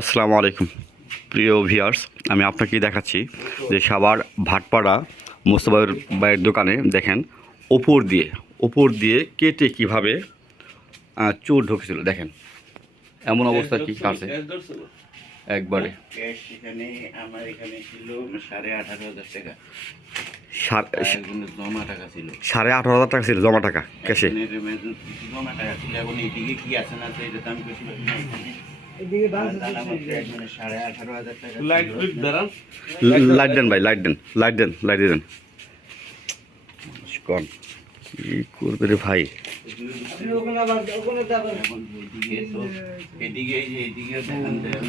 আসসালামু আলাইকুম প্রিয় ভিউয়ার্স, আমি আপনাকে দেখাচ্ছি যে সাভার ভাটপাড়া মোস্তফা ভাইয়ের দোকানে দেখেন ওপর দিয়ে কেটে কিভাবে চোর ঢুকেছিল। দেখেন এমন অবস্থা কি কাটছে একবারে। আমার এখানে ছিল 18,500 টাকা, 18,500 টাকা ছিল জমা টাকা ক্যাশে। জমা টাকা ছিল। এখন এইদিকে কি আছে না আছে এটা তো আমি কিছু পারি না। লাইট দেন ভাই, লাইট দেন কন কি করবে রে ভাই। এদিকে এইদিকে দেখান দেন।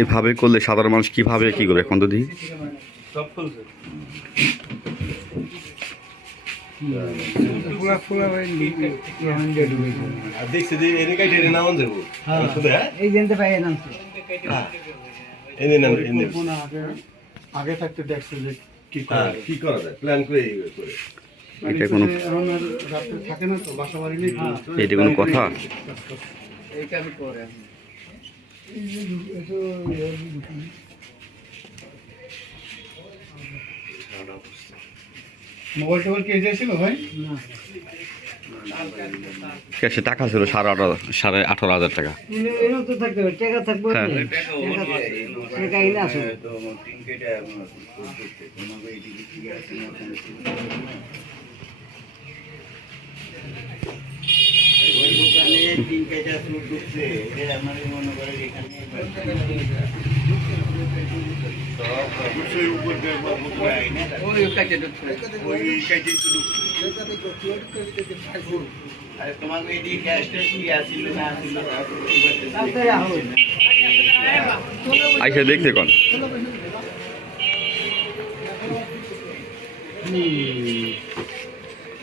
এভাবে করলে সাধারণ মানুষ কিভাবে কি করবে এখন তো দেখি। আগে থাকতে দেখছে যে কি করা যায় প্ল্যান করে এটা কোনো রাত্রে থাকে না তো বাসা বাড়ি নেই। এটা কোনো কথা? মোবাইল টোবাইল কে দিয়েছিল ভাই? ক্যাশে টাকা ছিল 18,500 টাকা। ওই দোকানে 3 চোর ঢুকছে। আমার মনে করে এখানে তোমাকে এদিকে ক্যাশটা কি আসছিল না আসছিল আইসা দেখতে কোন